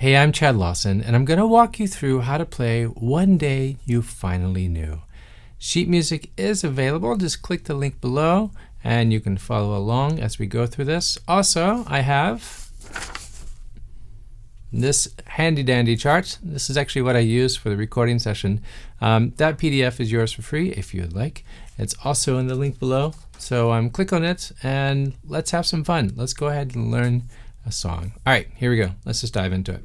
Hey, I'm Chad Lawson, and I'm going to walk you through how to play One Day You Finally Knew. Sheet music is available. Just click the link below, and you can follow along as we go through this. Also, I have this handy-dandy chart. This is actually what I use for the recording session. That PDF is yours for free if you would like. It's also in the link below. So click on it, and let's have some fun. Let's go ahead and learn a song. All right, here we go. Let's just dive into it.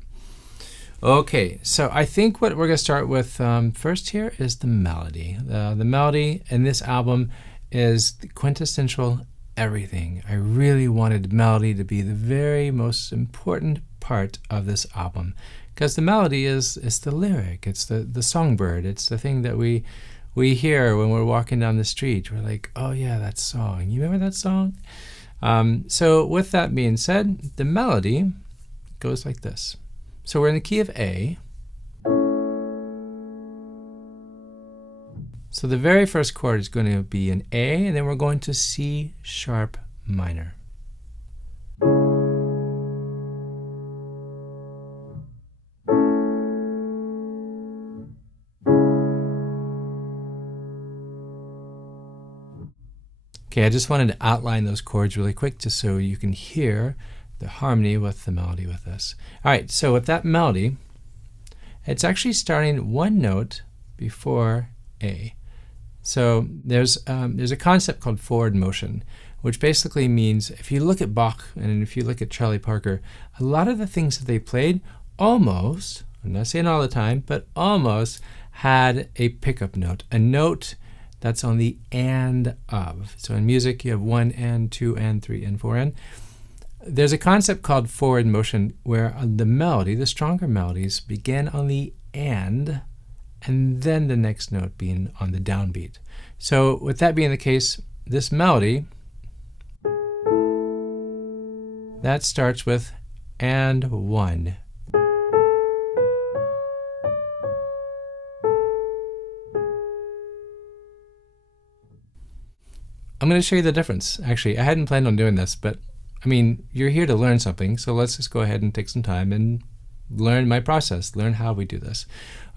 Okay, so I think what we're going to start with first here is the melody. The melody in this album is the quintessential everything. I really wanted melody to be the very most important part of this album, because the melody is the lyric. It's the songbird. It's the thing that we hear when we're walking down the street. We're like, oh yeah, that song. You remember that song? So with that being said, the melody goes like this. So we're in the key of A. So the very first chord is going to be an A, and then we're going to C sharp minor. Okay, I just wanted to outline those chords really quick just so you can hear the harmony with the melody with this. All right, so with that melody, it's actually starting one note before A. So there's a concept called forward motion, which basically means if you look at Bach and if you look at Charlie Parker, a lot of the things that they played almost, I'm not saying all the time, but almost had a pickup note, a note that's on the and of. So in music, you have 1 and, 2 and, 3 and, 4 and. There's a concept called forward motion where the melody, the stronger melodies, begin on the and then the next note being on the downbeat. So with that being the case, this melody, that starts with and 1. I'm going to show you the difference. Actually, I hadn't planned on doing this, but I mean, you're here to learn something, so let's just go ahead and take some time and learn my process, learn how we do this.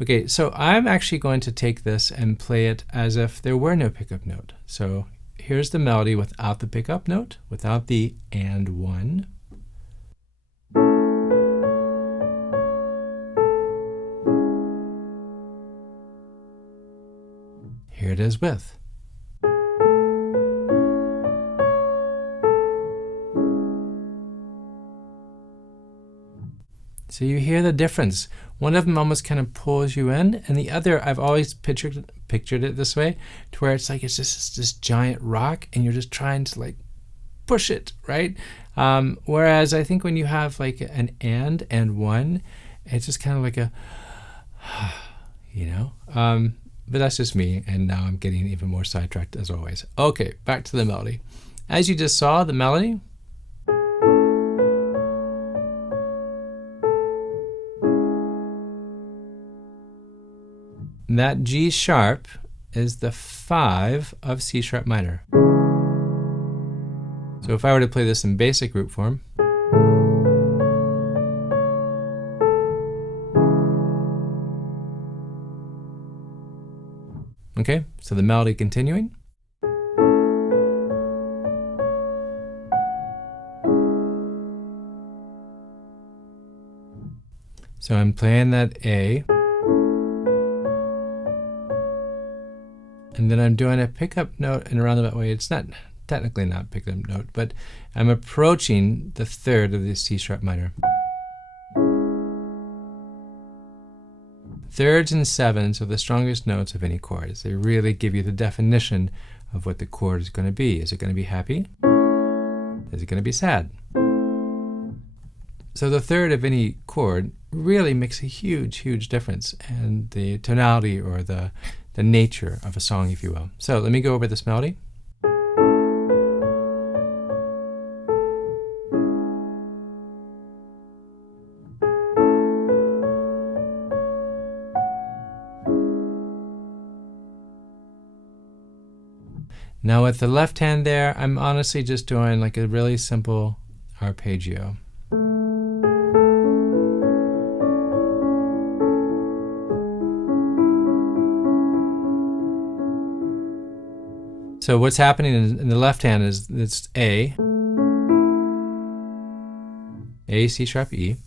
Okay, so I'm actually going to take this and play it as if there were no pickup note. So here's the melody without the pickup note, without the and 1. Here it is with. So you hear the difference. One of them almost kind of pulls you in, and the other, I've always pictured it this way, to where it's like it's just this giant rock, and you're just trying to like push it, right? Whereas I think when you have like an and 1, it's just kind of like a, but that's just me, and now I'm getting even more sidetracked as always. Okay, back to the melody. As you just saw, the melody, that G sharp is the 5 of C sharp minor. So if I were to play this in basic root form, okay, so the melody continuing. So I'm playing that A, and then I'm doing a pickup note in a roundabout way. It's not technically not pickup note, but I'm approaching the 3rd of the C sharp minor. 3rds and 7s are the strongest notes of any chord. They really give you the definition of what the chord is going to be. Is it going to be happy? Is it going to be sad? So the 3rd of any chord really makes a huge, huge difference in the tonality or the nature of a song, if you will. So let me go over this melody. Now with the left hand there, I'm honestly just doing like a really simple arpeggio. So what's happening in the left hand is it's A, C sharp, E.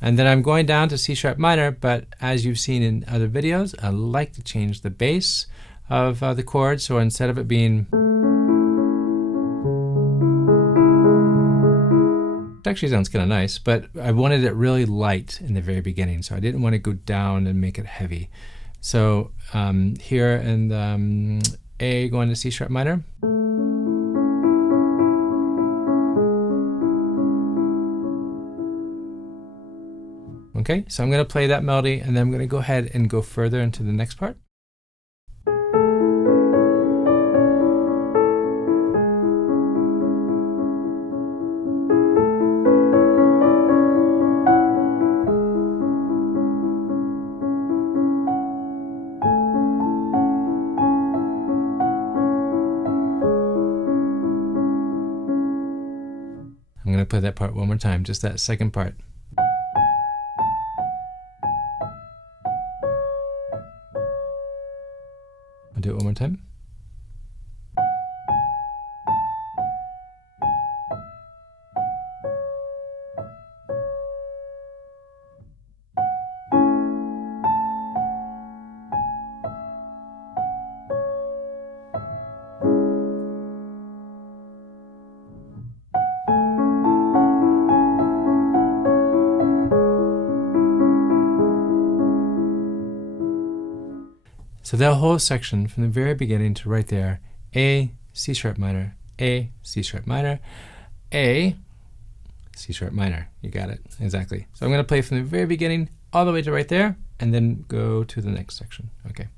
And then I'm going down to C sharp minor, but as you've seen in other videos, I like to change the bass of the chord. So instead of it being, it actually sounds kind of nice, but I wanted it really light in the very beginning. So I didn't want to go down and make it heavy. So here in A going to C sharp minor. Okay, so I'm going to play that melody, and then I'm going to go ahead and go further into the next part. I'm going to play that part one more time, just that second part. I'll do it one more time. So that whole section from the very beginning to right there, A, C sharp minor, A, C sharp minor, A, C sharp minor. You got it, exactly. So I'm going to play from the very beginning all the way to right there, and then go to the next section. Okay.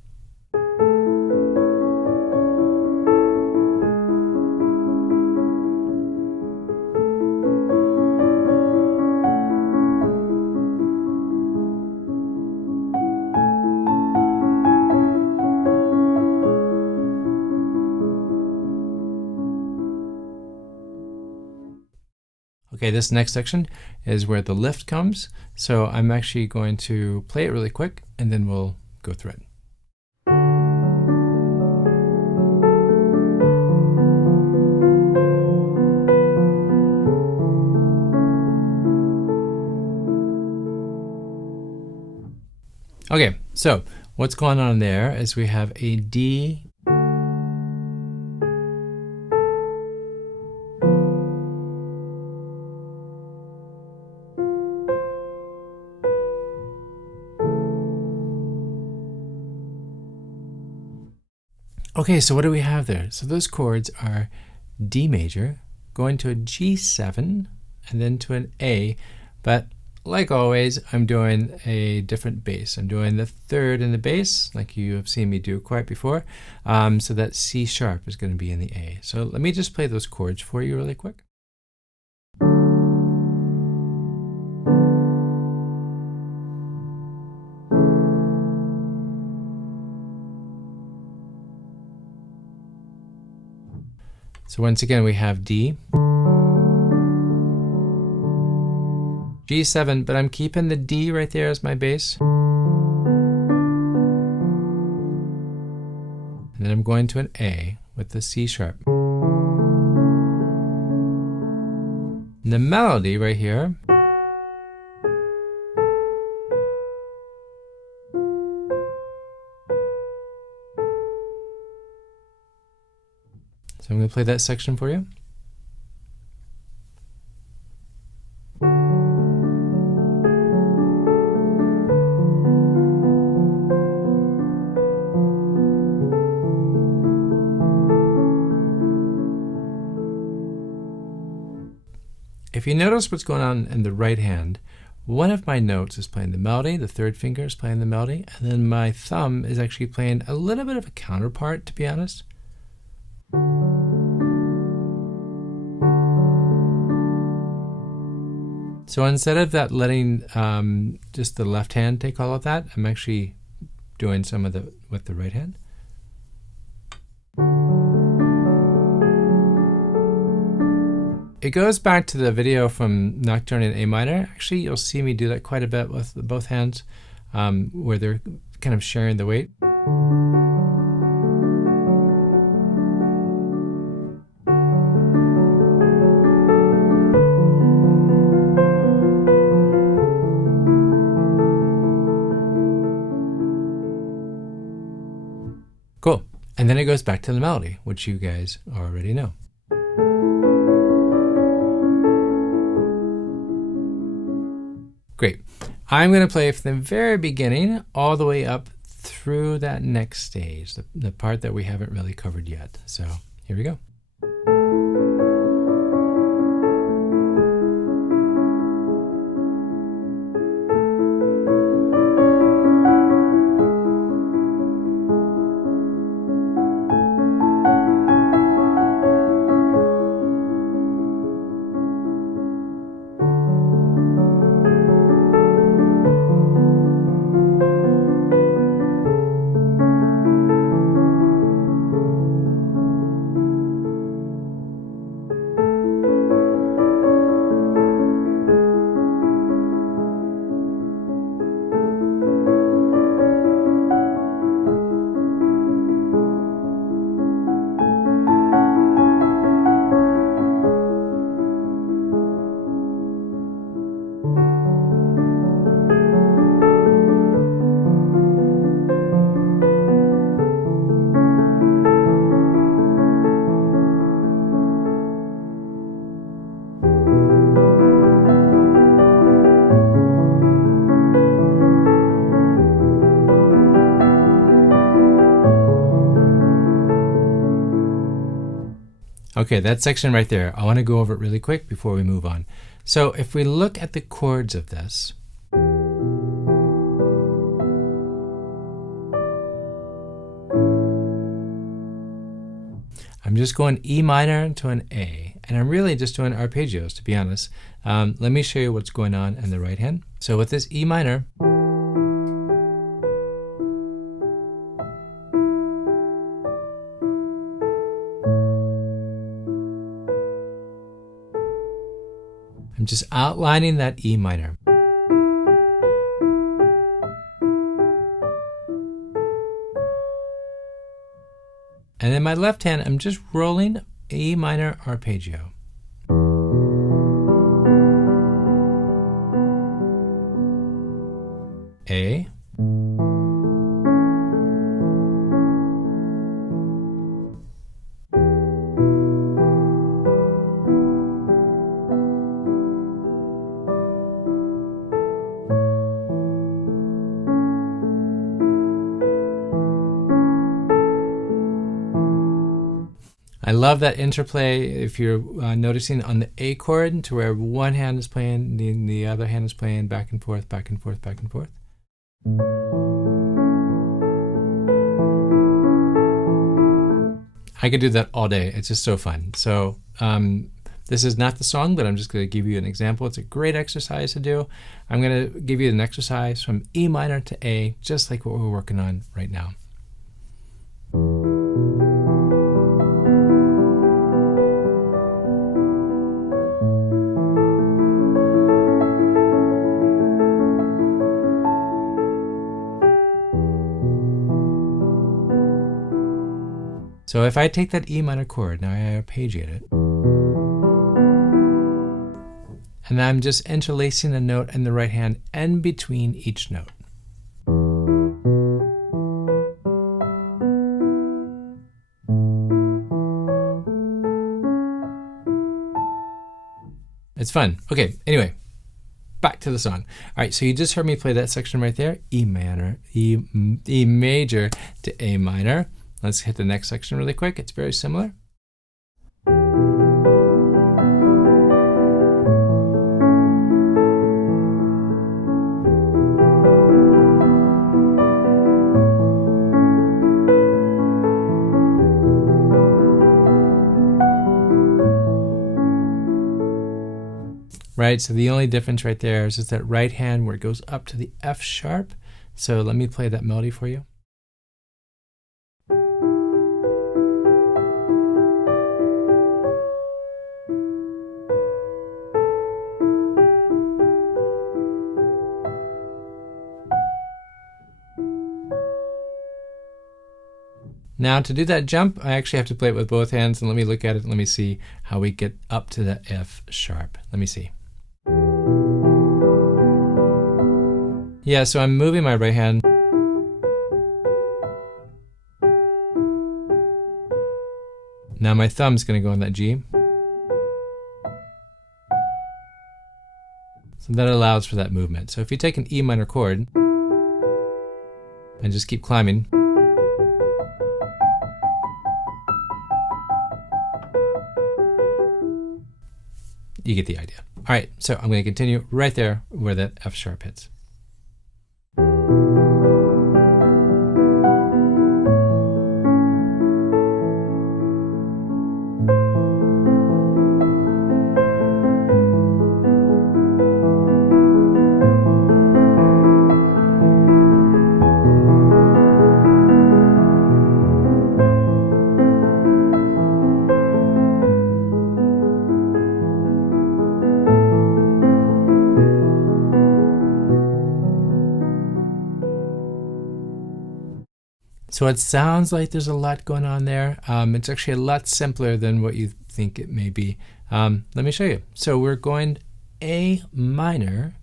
Okay, this next section is where the lift comes. So I'm actually going to play it really quick, and then we'll go through it. Okay, so what's going on there is we have a D, okay, so what do we have there? So those chords are D major, going to a G7, and then to an A, but like always, I'm doing a different bass. I'm doing the third in the bass, like you have seen me do quite before, so that C sharp is going to be in the A. So let me just play those chords for you really quick. So once again, we have D, G7, but I'm keeping the D right there as my bass. And then I'm going to an A with the C sharp. And the melody right here . So I'm going to play that section for you. If you notice what's going on in the right hand, one of my notes is playing the melody, the third finger is playing the melody, and then my thumb is actually playing a little bit of a counterpart, to be honest. So instead of that letting just the left hand take all of that, I'm actually doing some of the with the right hand. It goes back to the video from Nocturne in A minor. Actually, you'll see me do that quite a bit with both hands, where they're kind of sharing the weight. And then it goes back to the melody, which you guys already know. Great. I'm going to play from the very beginning all the way up through that next stage, the part that we haven't really covered yet. So here we go. Okay, that section right there, I want to go over it really quick before we move on. So if we look at the chords of this, I'm just going E minor to an A, and I'm really just doing arpeggios, to be honest. Let me show you what's going on in the right hand. So with this E minor, I'm just outlining that E minor. And in my left hand, I'm just rolling E minor arpeggio. A. I love that interplay, if you're noticing on the A chord, to where one hand is playing, the other hand is playing back and forth, back and forth, back and forth. I could do that all day. It's just so fun. So this is not the song, but I'm just going to give you an example. It's a great exercise to do. I'm going to give you an exercise from E minor to A, just like what we're working on right now. So if I take that E minor chord, now I arpeggiate it, and I'm just interlacing a note in the right hand in between each note. It's fun. Okay, anyway, back to the song. All right, so you just heard me play that section right there, E minor, E major to A minor. Let's hit the next section really quick. It's very similar. Right, so the only difference right there is just that right hand where it goes up to the F sharp. So let me play that melody for you. Now to do that jump, I actually have to play it with both hands, and let me look at it and let me see how we get up to the F sharp. Let me see. Yeah, so I'm moving my right hand. Now my thumb's going to go on that G. So that allows for that movement. So if you take an E minor chord and just keep climbing, you get the idea. All right, so I'm going to continue right there where that F sharp hits. So it sounds like there's a lot going on there. It's actually a lot simpler than what you think it may be. Let me show you. So we're going A minor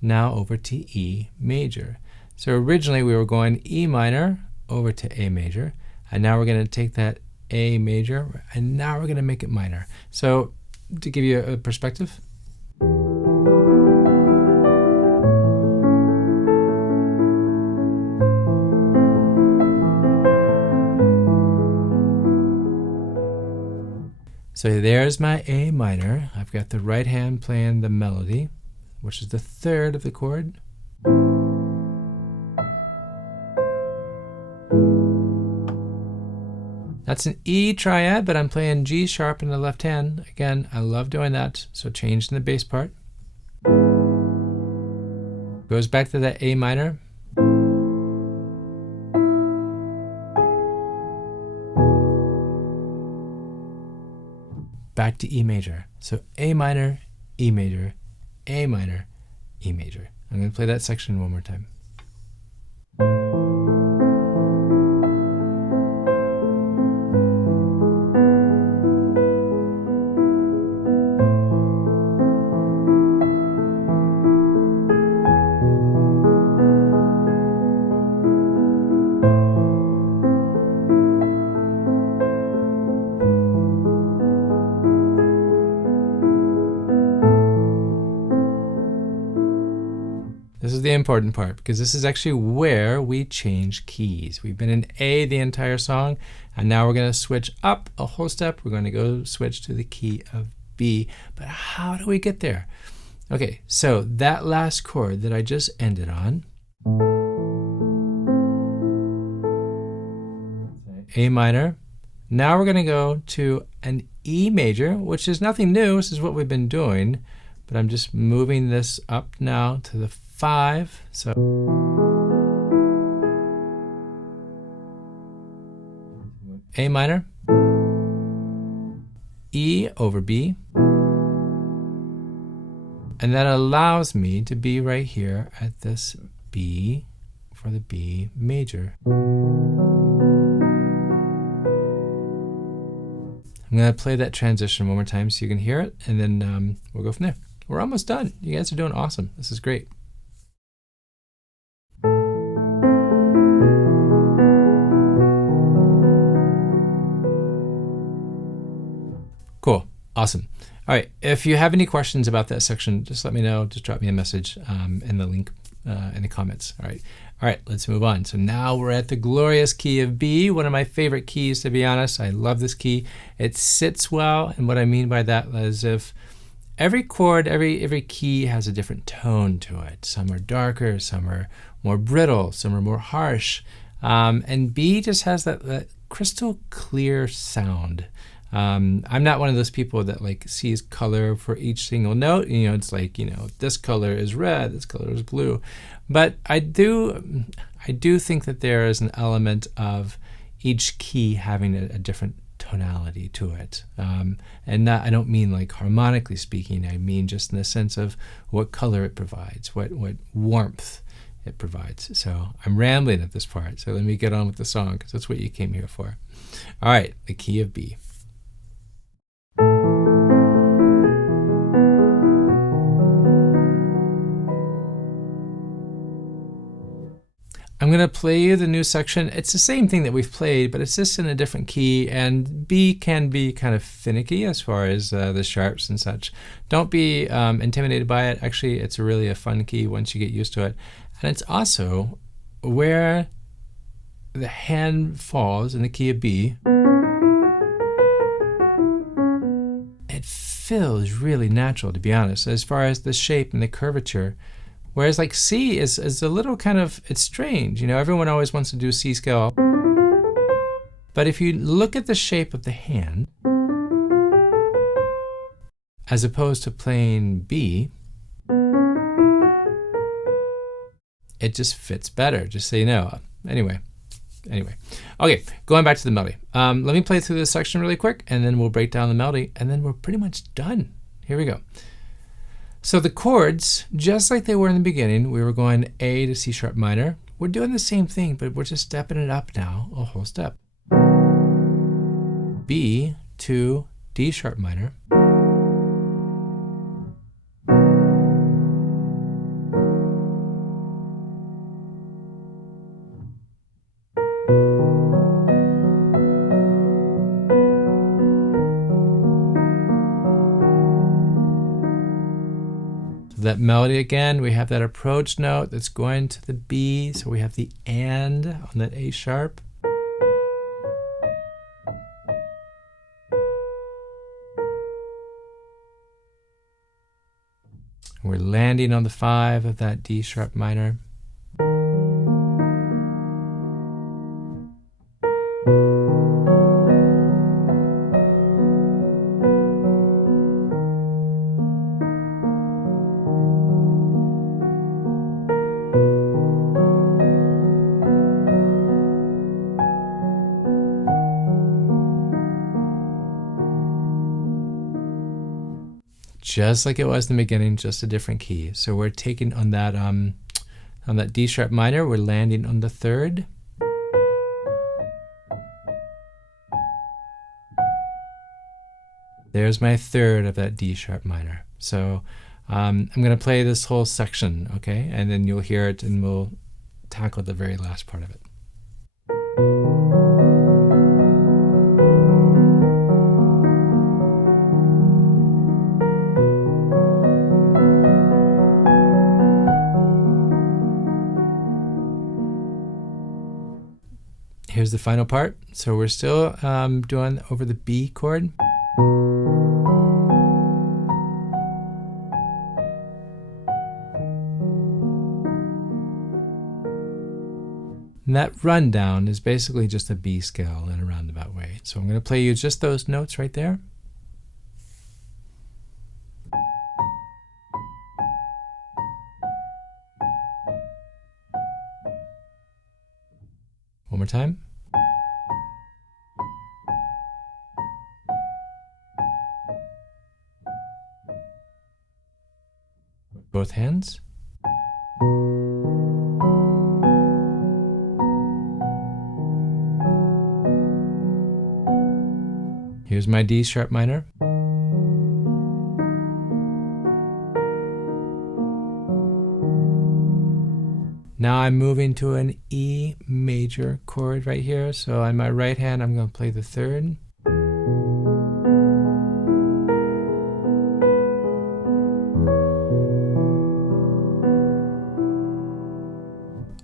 now over to E major. So originally we were going E minor over to A major, and now we're going to take that A major, and now we're going to make it minor. So to give you a perspective, so there's my A minor. I've got the right hand playing the melody, which is the third of the chord. That's an E triad, but I'm playing G sharp in the left hand. Again, I love doing that. So change in the bass part. Goes back to that A minor. Back to E major. So A minor, E major, A minor, E major. I'm going to play that section one more time. This is the important part, because this is actually where we change keys. We've been in A the entire song, and now we're going to switch up a whole step. We're going to go switch to the key of B. But how do we get there? Okay, so that last chord that I just ended on, A minor. Now we're going to go to an E major, which is nothing new. This is what we've been doing, but I'm just moving this up now to the 5. So A minor, E over B, and that allows me to be right here at this B for the B major. I'm going to play that transition one more time so you can hear it, and then we'll go from there. We're almost done. You guys are doing awesome. This is great. Cool. Awesome. All right. If you have any questions about that section, just let me know. Just drop me a message in the link in the comments. All right. All right. Let's move on. So now we're at the glorious key of B, one of my favorite keys, to be honest. I love this key. It sits well. And what I mean by that is if every chord, every key has a different tone to it. Some are darker, some are more brittle, some are more harsh. And B just has that crystal clear sound. I'm not one of those people that like sees color for each single note. You know, it's like, you know, this color is red, this color is blue. But I do think that there is an element of each key having a different tonality to it. And I don't mean like harmonically speaking, I mean just in the sense of what color it provides, what warmth it provides. So I'm rambling at this part, so let me get on with the song, because that's what you came here for. All right, the key of B. I'm going to play you the new section. It's the same thing that we've played, but it's just in a different key, and B can be kind of finicky as far as the sharps and such. Don't be intimidated by it. Actually, it's really a fun key once you get used to it. And it's also where the hand falls in the key of B. It feels really natural, to be honest, as far as the shape and the curvature. Whereas like C is a little kind of, it's strange. You know, everyone always wants to do C scale. But if you look at the shape of the hand, as opposed to playing B, it just fits better, just so you know. Anyway. Okay, going back to the melody. Let me play through this section really quick, and then we'll break down the melody, and then we're pretty much done. Here we go. So the chords, just like they were in the beginning, we were going A to C sharp minor. We're doing the same thing, but we're just stepping it up now, a whole step. B to D sharp minor. That melody again, we have that approach note that's going to the B, so we have the and on that A sharp. We're landing on the 5 of that D sharp minor. Just like it was in the beginning, just a different key. So we're taking on that D sharp minor, we're landing on the 3rd. There's my 3rd of that D sharp minor. So I'm going to play this whole section, okay? And then you'll hear it, and we'll tackle the very last part of it. Here's the final part. So we're still doing over the B chord. And that rundown is basically just a B scale in a roundabout way. So I'm going to play you just those notes right there. One more time. Both hands. Here's my D sharp minor. Now I'm moving to an E major chord right here. So on my right hand, I'm going to play the 3rd.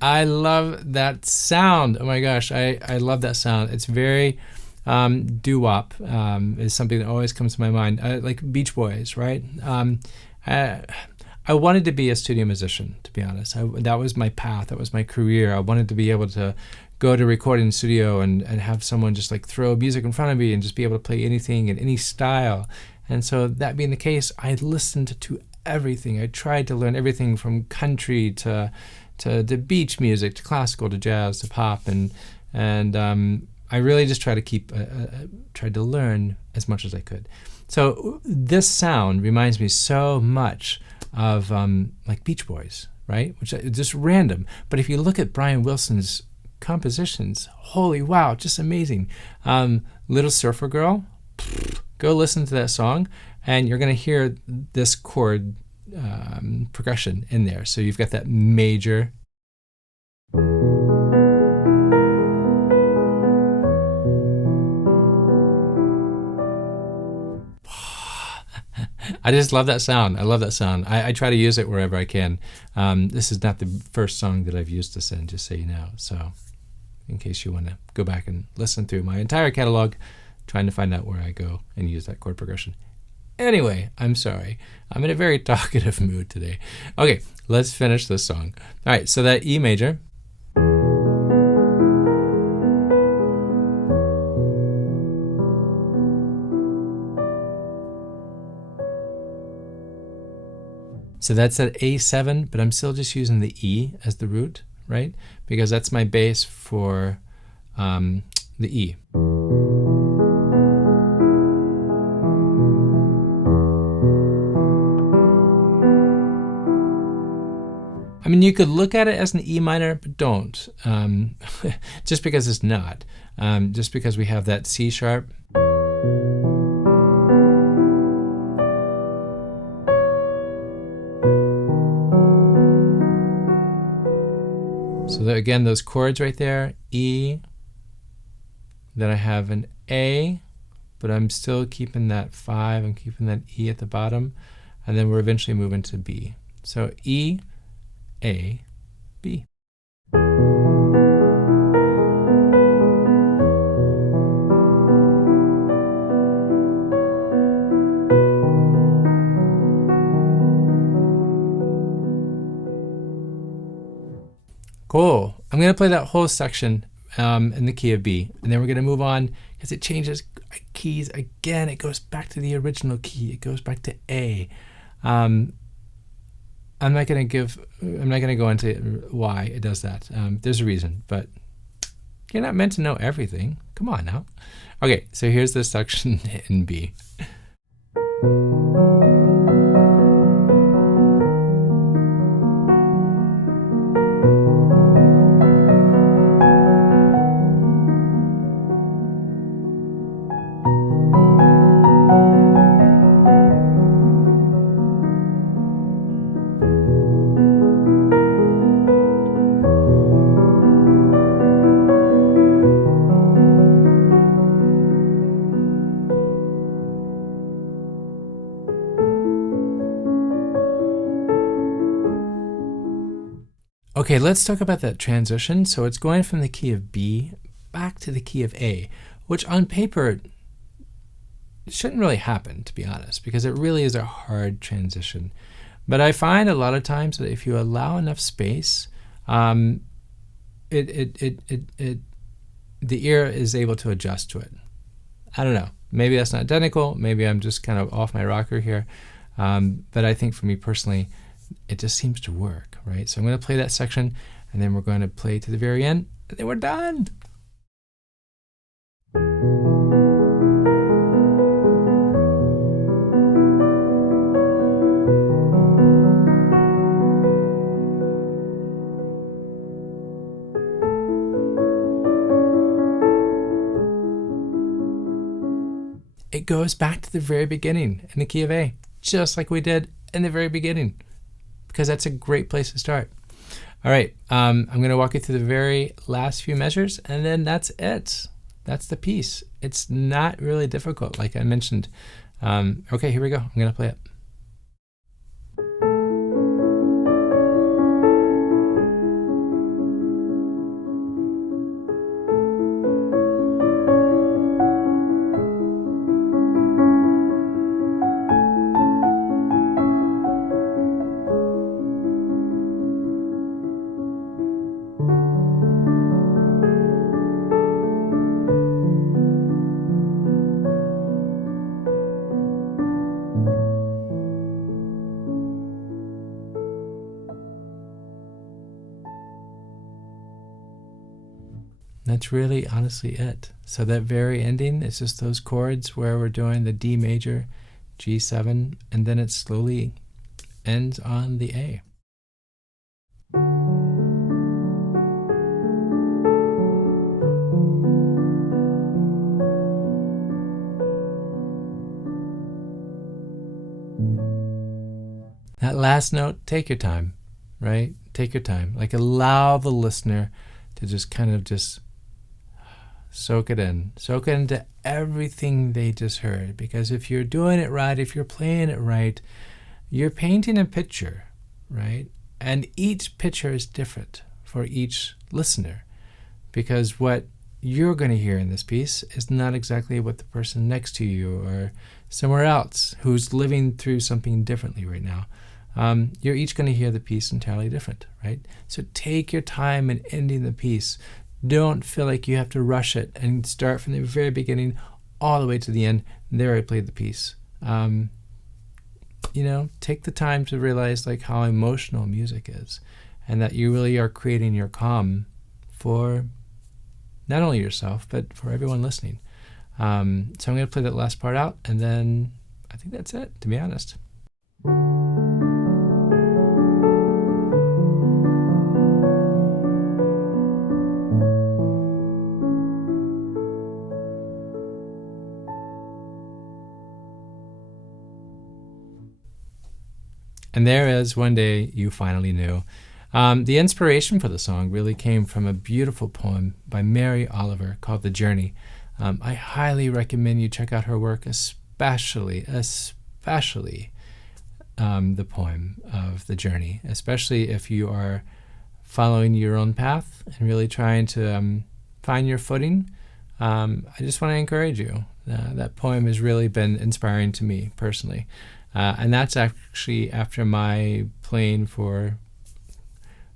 I love that sound. Oh my gosh, I love that sound. It's very doo-wop is something that always comes to my mind. Like Beach Boys, right? I wanted to be a studio musician, to be honest. That was my path. That was my career. I wanted to be able to go to a recording studio and have someone just like throw music in front of me and just be able to play anything in any style. And so that being the case, I listened to everything. I tried to learn everything from country to beach music, to classical, to jazz, to pop, and I really just tried to learn as much as I could. So this sound reminds me so much of like Beach Boys, right? Which is just random. But if you look at Brian Wilson's compositions, holy wow, just amazing. Little Surfer Girl, go listen to that song, and you're going to hear this chord progression in there. So you've got that major, I just love that sound. I love that sound. I try to use it wherever I can. This is not the first song that I've used this in, just so you know. So in case you want to go back and listen through my entire catalog, trying to find out where I go and use that chord progression. Anyway, I'm sorry. I'm in a very talkative mood today. Okay, let's finish this song. All right, so that E major. So that's at A7, but I'm still just using the E as the root, right? Because that's my bass for the E. I mean, you could look at it as an E minor, but don't. Just because it's not. Just because we have that C sharp. So that, again, those chords right there, E, then I have an A, but I'm still keeping that 5, I'm keeping that E at the bottom, and then we're eventually moving to B. So E, A, B. Cool. I'm going to play that whole section in the key of B, and then we're going to move on because it changes keys again. It goes back to the original key. It goes back to A. I'm not going to go into why it does that. There's a reason, but you're not meant to know everything. Come on now. Okay, so here's this section in B. Okay, let's talk about that transition. So it's going from the key of B back to the key of A, which on paper shouldn't really happen, to be honest, because it really is a hard transition. But I find a lot of times that if you allow enough space, the ear is able to adjust to it. I don't know. Maybe that's not identical. Maybe I'm just kind of off my rocker here. But I think for me personally, it just seems to work, right? So I'm going to play that section, and then we're going to play to the very end, and then we're done. It goes back to the very beginning in the key of A, just like we did in the very beginning, because that's a great place to start. All right, I'm going to walk you through the very last few measures, and then that's it. That's the piece. It's not really difficult, like I mentioned. Okay, here we go. I'm going to play it. That's really honestly it. So that very ending is just those chords where we're doing the D major, G7, and then it slowly ends on the A. That last note, take your time, right? Take your time. Like allow the listener to just kind of just soak it in. Soak it into everything they just heard. Because if you're doing it right, if you're playing it right, you're painting a picture, right? And each picture is different for each listener. Because what you're going to hear in this piece is not exactly what the person next to you or somewhere else who's living through something differently right now. You're each going to hear the piece entirely different, right? So take your time in ending the piece. Don't feel like you have to rush it and start from the very beginning all the way to the end. There I played the piece. Take the time to realize like how emotional music is, and that you really are creating your calm for not only yourself, but for everyone listening. So I'm going to play that last part out, and then I think that's it, to be honest. And there is One Day You Finally Knew. The inspiration for the song really came from a beautiful poem by Mary Oliver called The Journey. I highly recommend you check out her work, especially the poem of The Journey, especially if you are following your own path and really trying to find your footing. I just want to encourage you. That poem has really been inspiring to me personally. And that's actually after my playing for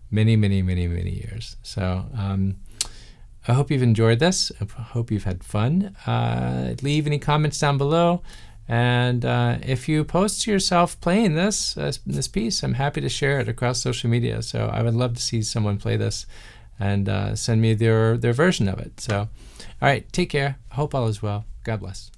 many, many, many, many years. So I hope you've enjoyed this. I hope you've had fun. Leave any comments down below. And if you post yourself playing this piece, I'm happy to share it across social media. So I would love to see someone play this and send me their version of it. So, all right, take care. Hope all is well. God bless.